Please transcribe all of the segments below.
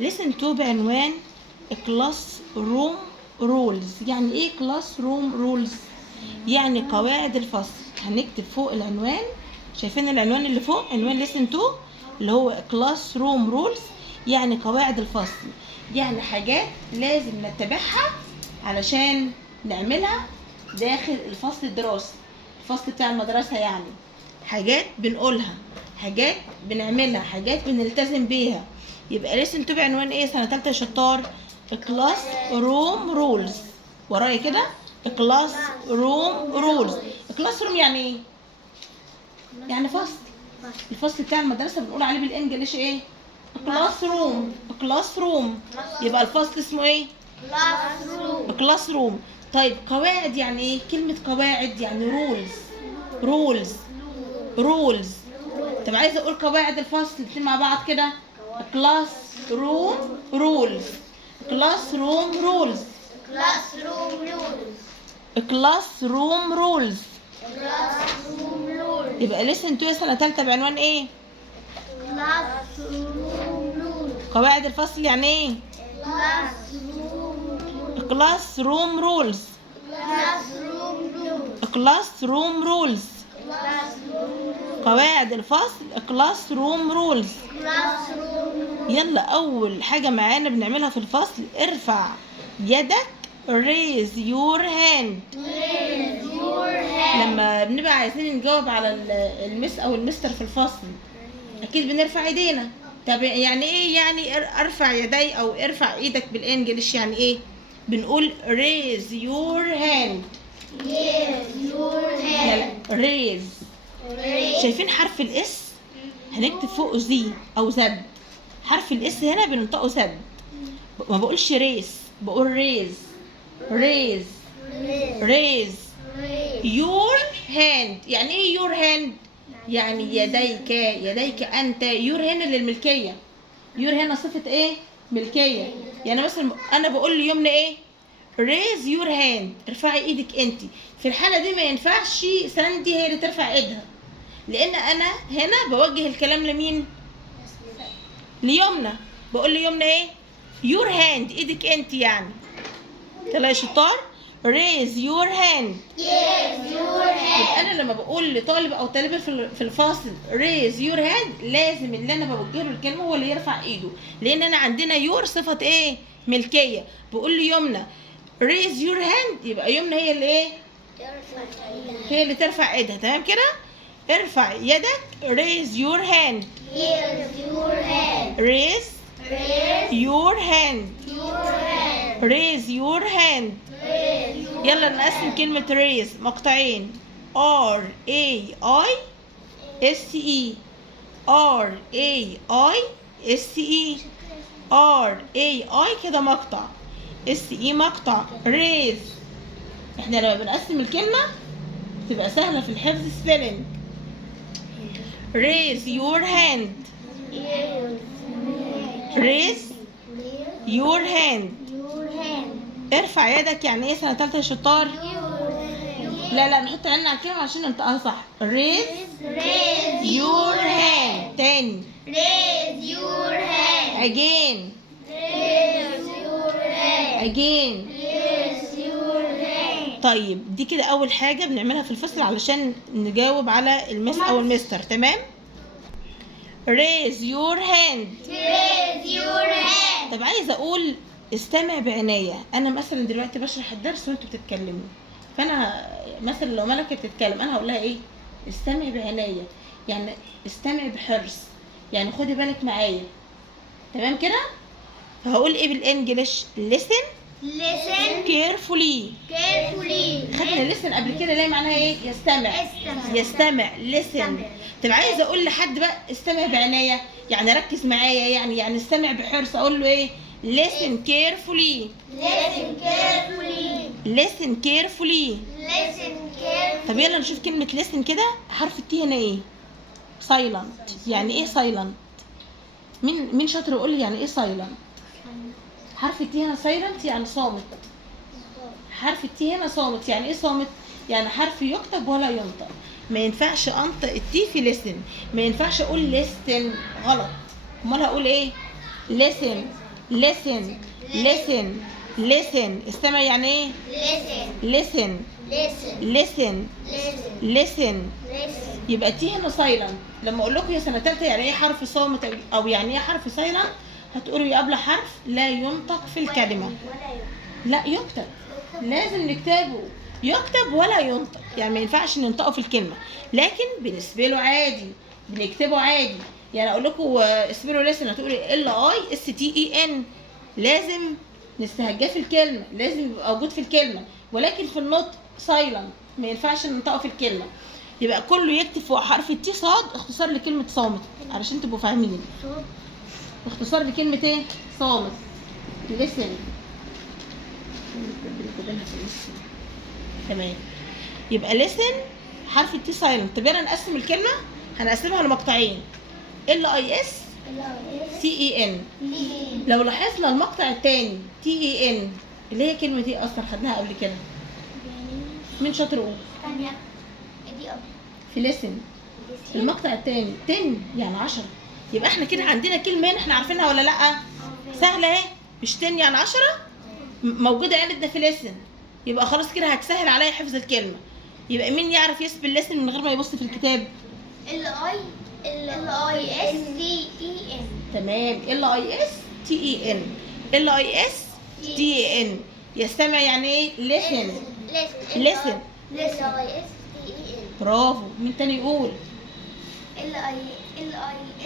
listen to بعنوان كلاس روم رولز. يعني ايه كلاس روم رولز؟ يعني قواعد الفصل. هنكتب فوق العنوان، شايفين العنوان اللي فوق عنوان listen to اللي هو كلاس روم رولز، يعني قواعد الفصل، يعني حاجات لازم نتبعها علشان نعملها داخل الفصل الدراسي، الفصل بتاع المدرسة. يعني حاجات بنقولها، حاجات بنعملها، حاجات بنلتزم بيها. يبقى listen to بعنوان ايه سنة تالتة يا شطار؟ كلاس روم رولز. ورايا كده كلاس روم رولز. كلاس روم يعني ايه؟ يعني فصل. الفصل بتاع المدرسة بنقول عليه بالانجليش ايه؟ كلاس روم. كلاس روم. يبقى الفصل اسمه ايه؟ كلاس روم. كلاس روم. طيب قواعد يعني ايه؟ كلمة قواعد يعني رولز. رولز رولز. طب عايزه اقول قواعد الفصل الاثنين مع بعض كده. كلاس روم رولز. كلاس روم رولز. كلاس روم رولز. كلاس روم رولز. كلاس روم رولز. يبقى listen to سنة تالتة بعنوان ايه؟ كلاس روم رولز. قواعد الفصل يعني ايه؟ كلاس روم رولز. كلاس روم رولز. كلاس روم رولز. كلاس روم رولز. كلاس روم رولز. قواعد الفصل كلاس روم رولز. كلاس روم رولز. يلا اول حاجة معانا بنعملها في الفصل، ارفع يدك. raise your hand. Raise your hand. لما بنبقى عايزين نجاوب على المس او المستر في الفصل اكيد بنرفع ايدينا. طب يعني ايه يعني ارفع يدي او ارفع ايدك بالانجليش يعني ايه؟ بنقول raise your hand. Raise your لا hand. raise. Raise. شايفين حرف الاس؟ هنكتب فوقه زي او زد. حرف الاس هنا بننطقه زد، ما بقولش ريس، بقول ريز. ريز. ريز your hand. يعني ايه your hand؟ يعني يديك. يديك انت. your هنا للملكيه. your هنا صفه ايه؟ ملكيه. يعني مثلا انا بقول ليمنى ايه؟ raise your hand. ارفعي ايدك انت. في الحاله دي ما ينفعش ساندي هي اللي ترفع ايدها، لان انا هنا بوجه الكلام لمين؟ ليمنى. بقول ليمنى ايه؟ your hand. ايدك انت يعني. يلا يا شطار raise your hand. Raise your hand. يبقى انا لما بقول لطالب او طالبه في الفصل raise your hand، لازم اللي انا بوجه له الكلمه هو اللي يرفع ايده، لان انا عندنا your صفه ايه؟ ملكيه. بقول ليمنى raise your hand، يبقى يمنى هي اللي ايه؟ هي اللي ترفع ايدها. تمام كده؟ ارفع يدك. raise your hand. Raise your hand. raise Raise your hand. your hand. raise your hand. Raise your يلا نقسم كلمة raise مقطعين. R A I S E. R A I S E. R A I كده مقطع. S E مقطع. raise. احنا لما بنقسم الكلمة تبقى سهلة في الحفظ. spelling. raise your hand. raise your hand. your hand. ارفع يدك يعني ايه سنة تالتة يا شطار؟ لا نحط عيننا على الكلمة عشان ننطقها صح. raise Raise your hand. تاني. Raise your hand. again. Raise your hand. again. Raise your hand. طيب دي كده أول حاجة بنعملها في الفصل علشان نجاوب على المس أو المستر. تمام؟ raise your hand. Raise your hand. طب عايزة أقول استمع بعناية. أنا مثلا دلوقتي بشرح الدرس وأنتوا بتتكلموا، فأنا مثلا لو ملكة بتتكلم أنا هقول لها إيه؟ استمع بعناية، يعني استمع بحرص، يعني خدي بالك معايا. تمام كده؟ فهقول إيه بالإنجليش؟ listen Listen carefully. carefully. خدنا listen قبل كده، اللي هي معناها إيه؟ يستمع. استمع. يستمع listen. طب عايزة أقول لحد بقى استمع بعناية، يعني ركز معايا، يعني استمع بحرص. أقول له إيه؟ listen carefully. Listen carefully. listen carefully. Listen carefully. طب يلا نشوف كلمة listen كده. حرف التي هنا ايه؟ silent. يعني ايه silent؟ مين شاطر يقول لي يعني ايه silent؟ حرف التي هنا silent يعني صامت. حرف التي هنا صامت. يعني ايه صامت؟ يعني حرف يكتب ولا ينطق. ما ينفعش انطق التي في listen. ما ينفعش اقول listen غلط. امال هقول ايه؟ listen. listen listen listen. استمع يعني ايه؟ listen listen listen listen listen listen. listen يبقى تي هنا سايلنت. لما اقول لكم يا سنه ثالثه يعني ايه حرف صامت او يعني ايه حرف سايلنت، هتقولوا قبل حرف لا ينطق في الكلمه. لا يكتب، لازم نكتبه، يكتب ولا ينطق، يعني ما ينفعش ننطقه في الكلمه، لكن بالنسبه له عادي، بنكتبه عادي. يعني اقول لكم اسمعوا لسن، هتقولي ال اي اس تي اي ان، لازم نستهجاه في الكلمه، لازم يبقى موجود في الكلمه، ولكن في النطق سايلنت، ما ينفعش ننطقه في الكلمه. يبقى كله يكتب فوق حرف التي صاد اختصار لكلمه صامت، علشان تبقوا فاهمين. اختصار لكلمه ايه؟ صامت. لسن. تمام. يبقى لسن حرف التي سايلنت. طب يلا نقسم الكلمه، هنقسمها لمقطعين، ال اي اس سي اي ان. لو لاحظنا المقطع الثاني تي اي ان اللي هي كلمه ايه اصلا خدناها قبل كده؟ مين شاطر يقول؟ في لسن المقطع الثاني 10 يعني 10. يبقى احنا كده عندنا كلمه هنا احنا عارفينها ولا لا؟ سهله اهي، مش 10 يعني 10 موجوده عندنا في لسن. يبقى خلاص كده هتسهل عليا حفظ الكلمه. يبقى مين يعرف يسبل لسن من غير ما يبص في الكتاب؟ ال اي اس تي اي ان. تمام. ال اي اس تي اي ان. ال اي اس تي اي ان يستمع يعني ايه؟ listen. listen. listen. برافو. مين تاني يقول؟ ال اي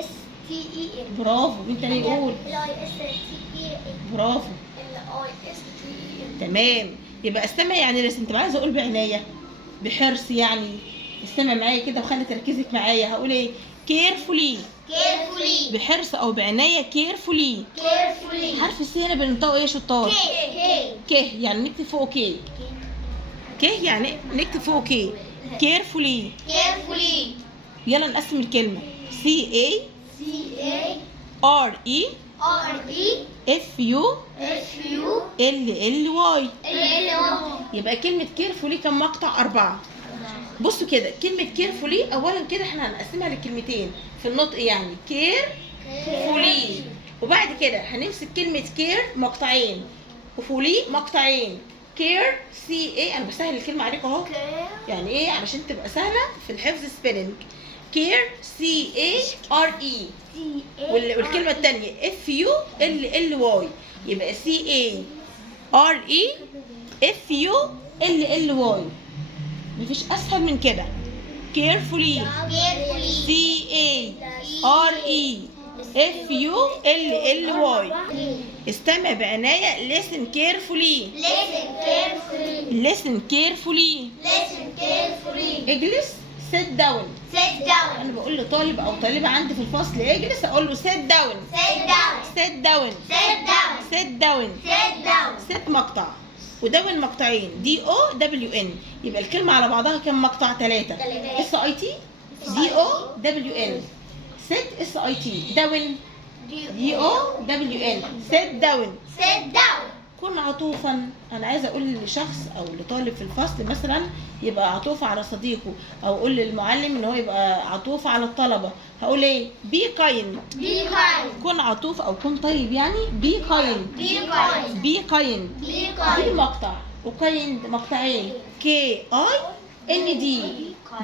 اس تي اي ان. برافو. مين تاني يقول؟ ال اي اس تي اي ان. برافو. ال اي اس تي اي ان. تمام. يبقى استمع يعني listen. طب عايزه اقول بعنايه بحرص، يعني استمع معايا كده وخلي تركيزك معايا. هقول ايه؟ carefully. carefully. بحرص او بعنايه carefully. carefully. حرف السي هنا بننطقه ايه يا شطار؟ K. ك، يعني نكتب فوق كي. ك يعني نكتب فوق كي. carefully. carefully. يلا نقسم الكلمه. سي اي C A ار اي R E اف يو F U ال واي. L O. يبقى كلمه كيرفولي كم مقطع؟ 4. بصوا كده كلمه كيرفولي اولا كده احنا هنقسمها لكلمتين في النطق، يعني كيرفولي، وبعد كده هنمسك كلمه كير مقطعين وفولي مقطعين. كير سي اي، انا بسهل الكلمه عليكم اهو، يعني ايه علشان تبقى سهله في الحفظ سبيلنج. كير سي اي ار اي، والكلمه الثانيه اف يو ال واي، يبقى سي اي ار اي اف يو ال واي. مفيش اسهل من كده. carefully carefully. C A R E F U L Y. استمع بعناية. listen carefully. Listen carefully. listen carefully. Listen carefully. اجلس. sit down. Sit down. انا بقول لطالب او طالبة عندي في الفصل اجلس، اقول له sit down. Sit down. sit down. Sit down. sit down. Sit down. sit مقطع ودون مقطعين DOWN. يبقى الكلمة على بعضها كم مقطع؟ 3. SIT DOWN. sit SIT دون DOWN. sit down. Sit down. كن عطوفا. انا عايزه اقول لشخص او لطالب في الفصل مثلا يبقى عطوف على صديقه، او اقول للمعلم ان هو يبقى عطوف على الطلبه، هقول ايه؟ be kind. Be kind. كن عطوف او كن طيب، يعني be kind. Be kind. be kind. Be be kind. مقطع وكايند مقطعين KIND.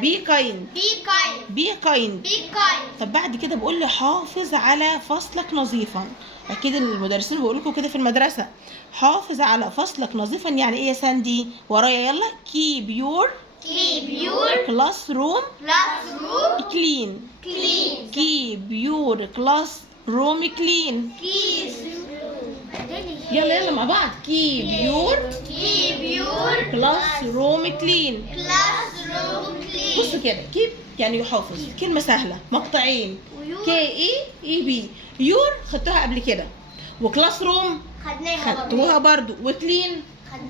be kind. Be kind. be kind. Be kind. طب بعد كده بقول لي حافظ على فصلك نظيفا. اكيد المدرسين بيقولوا لكم كده في المدرسه، حافظ على فصلك نظيفا. يعني ايه يا ساندي؟ ورايا يلا. keep your Keep your classroom classroom clean. clean. keep your classroom clean. Keep يلا مع بعض. keep your your classroom clean. classroom clean. بصوا كده keep يعني يحافظ، كلمة سهلة مقطعين KEEB. يور خدتوها قبل كده، وكلاس روم خدتوها برضو، وكلين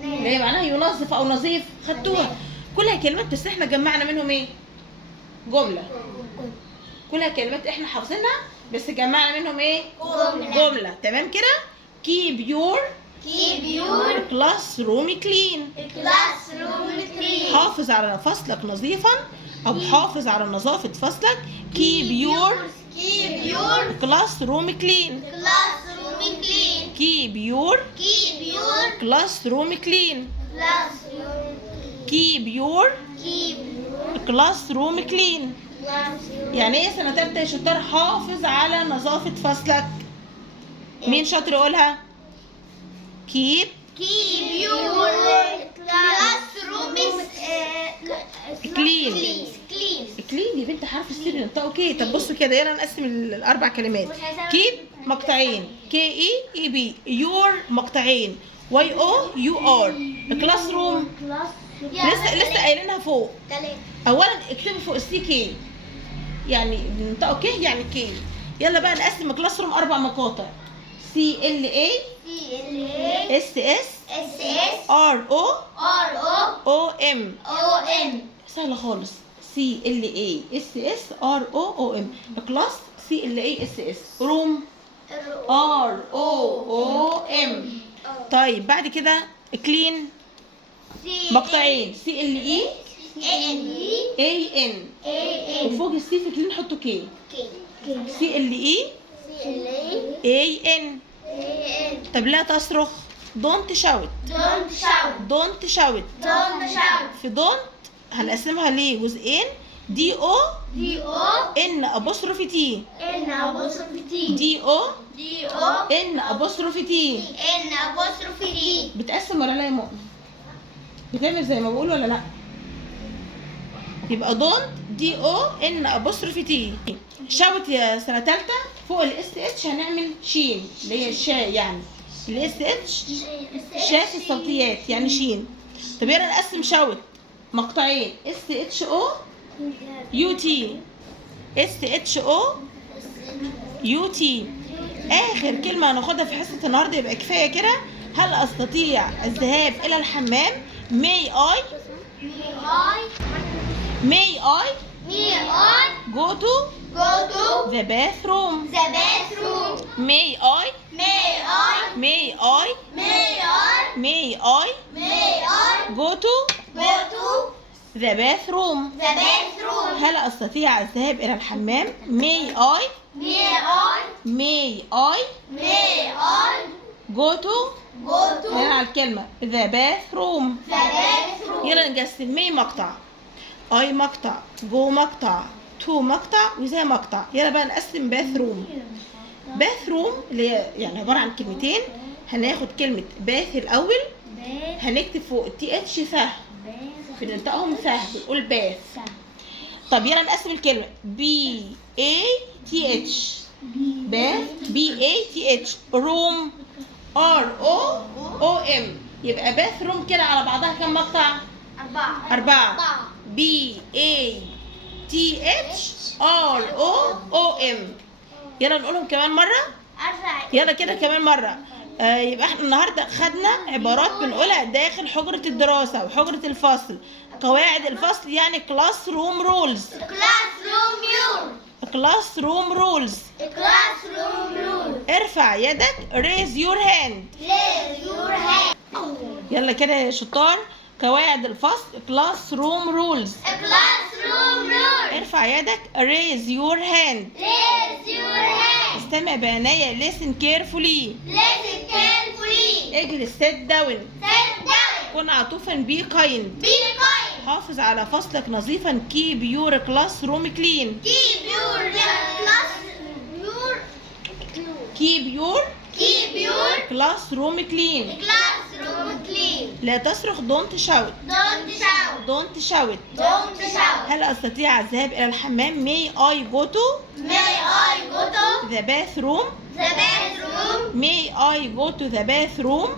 اللي هي معناها ينظف او نظيف خدتوها. كلها كلمات بس احنا جمعنا منهم ايه؟ جملة. كلها كلمات احنا حافظينها بس جمعنا منهم ايه؟ جملة. تمام كده. keep your classroom clean. classroom clean. حافظ على فصلك نظيفا او حافظ على نظافة فصلك. keep your Keep your classroom clean. classroom clean. keep your classroom clean. keep your classroom clean. يعني ايه سنة تالتة يا شطار؟ حافظ على نظافة فصلك. مين شاطر يقولها؟ keep your classroom clean. clean. كلين يا بنت حرف السين ننطقه اوكي. طب بصوا كده يلا نقسم الاربع كلمات. كيب مقطعين كي اي اي بي، يور مقطعين واي او يو ار. كلاس روم لسه قايلينها فوق. اولا اكتبوا فوق السي كي، يعني ننطقه كي يعني كي. يلا بقى نقسم كلاس روم اربع مقاطع. سي ال اي اس اس ار او ام. سهله خالص. سي ال اي اس اس ار او ام. كلاس سي ال اي اس اس. روم ار او ام. طيب بعد كده كلين مقطعين سي ال اي ان. وفوق السي في كلين حطوا كي. سي ال اي ان. طب لا تصرخ. دونت شاوت. دونت شاوت. في دونت هنقسمها لجزئين. دي او ان ابوستروف تي. دي او ان ابوستروف تي. بتقسم ولا لا يا مؤمن؟ بتعمل زي ما بقول ولا لا؟ يبقى دونت دي او ان ابوستروف تي. شاوت يا سنه ثالثه فوق الاس اتش هنعمل شين اللي هي الشاء، يعني الاس اتش شاء في الصوتيات يعني شين. طب يلا نقسم شاوت مقطعين اس اتش او يو تي. اس اتش او يو تي. اخر كلمه هناخدها في حصه النهارده يبقى كفايه كده. هل استطيع الذهاب الى الحمام؟ may I go to the bathroom. may I go to the bathroom. هل أستطيع الذهاب إلى الحمام؟ may I go to هنا على الكلمة the bathroom. يلا نقسم. may مقطع، I مقطع، go مقطع، to مقطع، وزي مقطع. يلا بقى نقسم bathroom. bathroom اللي هي يعني عبارة عن كلمتين. هناخد كلمة باث الأول، هنكتب فوق التي اتش ث، بننطقهم ث بنقول باث. طب يلا نقسم الكلمة. بي اي تي اتش باث. بي اي تي اتش. روم ار او ام. يبقى باث روم كده على بعضها كم مقطع؟ 4. بي اي تي اتش ار او ام. يلا نقولهم كمان مرة. يلا كده كمان مرة. يبقى احنا النهارده خدنا عبارات بنقولها داخل حجرة الدراسة وحجرة الفصل. قواعد الفصل يعني كلاس روم رولز. كلاس روم رولز. ارفع يدك. raise your hand. يلا كده يا شطار. قواعد الفصل كلاس روم رولز. ارفع يدك. raise your hand. استمع بعناية. listen carefully. اجلس. sit down. كن عطوفا. be kind. حافظ على فصلك نظيفا. keep your classroom clean. keep your classroom clean. لا تصرخ. don't shout. هل أستطيع الذهاب إلى الحمام؟ may I go to the bathroom. may I go to the bathroom.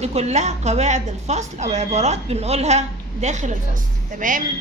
دي كلها قواعد الفصل أو عبارات بنقولها داخل الفصل. تمام.